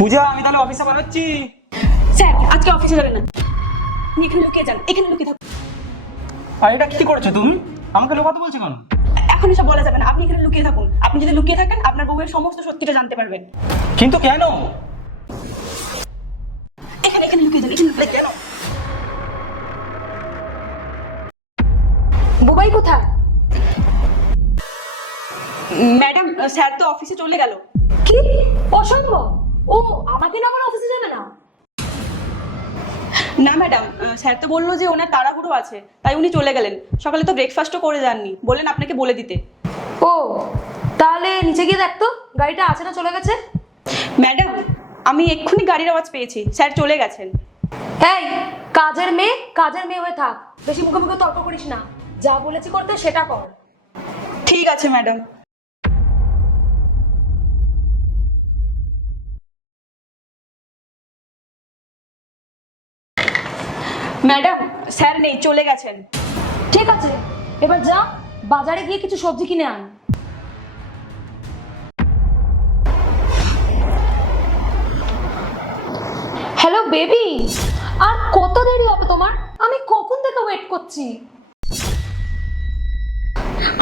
পূজা, আমি তাহলে অফিসে বেরোচ্ছি। স্যার আজকে অফিসে যাবেন না, আপনি এখানে লুকিয়ে যান, এখানে লুকিয়ে থাকুন। আর এটা কি করছো তুমি? আমাকে লোকাতে বলছো কেন? এখন এসব বলা যাবে না, আপনি এখানে লুকিয়ে থাকুন। আপনি যদি লুকিয়ে থাকেন আপনার বউয়ের সমস্ত সত্যিটা জানতে পারবেন। কিন্তু কেন? এখানে এখানে লুকিয়ে যান, এখানে লুকিয়ে কেন? বুবাই কোথায়? ম্যাডাম, স্যার তো অফিসে চলে গেল। কি অসম্ভব! ও আমাকে না, আমার অফিসে যাবে না? না ম্যাডাম, স্যার তো বললো যে ওনার তাড়াহুড়ো আছে, তাই উনি চলে গেলেন। সকালে তো ব্রেকফাস্টও করে যাননি, বললেন আপনাকে বলে দিতে। ও তাহলে নিচে গিয়ে দেখতো গাড়িটা আছে না চলে গেছে। ম্যাডাম, আমি এক্ষুনি গাড়ির আওয়াজ পেয়েছি, স্যার চলে গেছেন। এই কাজের মেয়ে হয়ে থাক, বেশি মুখে মুখে তর্ক করিস না। যা বলেছি করতে সেটা কর। ঠিক আছে ম্যাডাম। ম্যাডাম, স্যার নেই, চলে গেছেন। ঠিক আছে, এবার যা বাজারে গিয়ে কিছু সবজি কিনে আন। হ্যালো বেবি, আর কত দেরি হবে তোমার? আমি কখন থেকে ওয়েট করছি।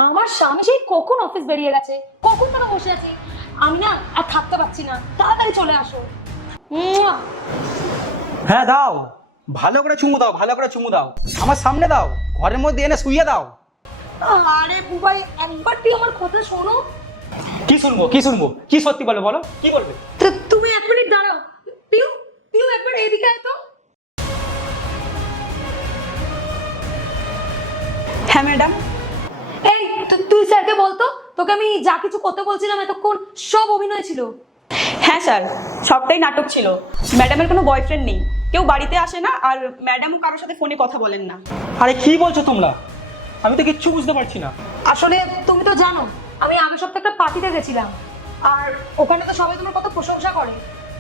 আমার স্বামী সেই কখন অফিস বেরিয়ে গেছে, কখন থেকে বসে আছি। আমি না আর থাকতে পারছি না, তাড়াতাড়ি চলে আসো। মুয়া। হ্যাঁ দাও, ভালো করে চুমু দাও, ভালো করে চুমু দাও। আমার সামনে দাও, ঘরের মধ্যে এনে শুইয়ে দাও। আরে বুবাই, একবার তুই আমার কথা শোনো। কি শুনবো, কি শুনবো? কি সত্যি বলো, বলো কি বলবে? তো তুমি এক মিনিট দাঁড়াও। পিউ পিউ, একবার এদিকে আয় তো। হ্যাঁ ম্যাডাম। এই তুই স্যারকে বলতো, তোকে আমি যা কিছু করতে বলছিলাম এতক্ষণ সব অভিনয় ছিল। হ্যাঁ স্যার, সবটাই নাটক ছিল। ম্যাডামের কোনো বয়ফ্রেন্ড নেই, কেউ বাড়িতে আসে না, আর ম্যাডামও কারোর সাথে ফোনে কথা বলেন না। আরে কি বলছো তোমরা? আমি তো কিচ্ছু বুঝতে পারছি না। আসলে তুমি তো জানো আমি আগের সপ্তাহে একটা পার্টিতে গেছিলাম, আর ওখানে তো সবাই তোমার কত প্রশংসা করে।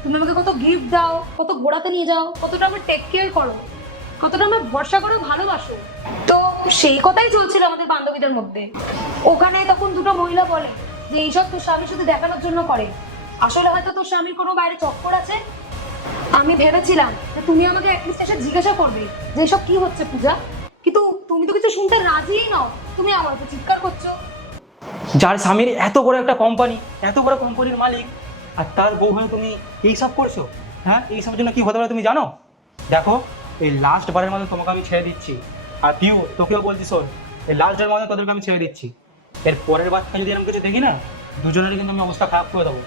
তুমি আমাকে কত গিফট দাও, কত ঘোরাতে নিয়ে যাও, কতটা আমার টেক কেয়ার করো, কতটা আমার ভরসা করো, ভালোবাসো। তো সেই কথাই চলছিল আমাদের বান্ধবীদের মধ্যে। ওখানে তখন দুটো মহিলা বলে যে এইসব তোর স্বামী শুধু দেখানোর জন্য করে, আসলে হয়তো তোর স্বামীর কোনো বাইরে চক্কর আছে। আমি ভেবেছিলাম যে তুমি আমাকে অ্যাটলিস্ট এসে জিজ্ঞাসা করবে যে এসব কি হচ্ছে পূজা, কিন্তু তুমি তো কিছু শুনতে রাজিই নও। তুমি আমার উপর চিৎকার করছো। যার স্বামীর এত বড় একটা কোম্পানি, এত বড় কোম্পানির মালিক, আর তার বউ হয়ে তুমি এইসব করছো? হ্যাঁ, এইসবের জন্য কি হতে পারে তুমি জানো? দেখো, এই লাস্ট বারের মতো তোমাকে আমি ছেড়ে দিচ্ছি। আর পিউ, তোকেও বলছি শোন, এই লাস্ট বারের মতো তোদেরকে আমি ছেড়ে দিচ্ছি। এর পরের বার যদি এরকম কিছু দেখি না, দুজনেরই কিন্তু আমি অবস্থা খারাপ করে দেবো।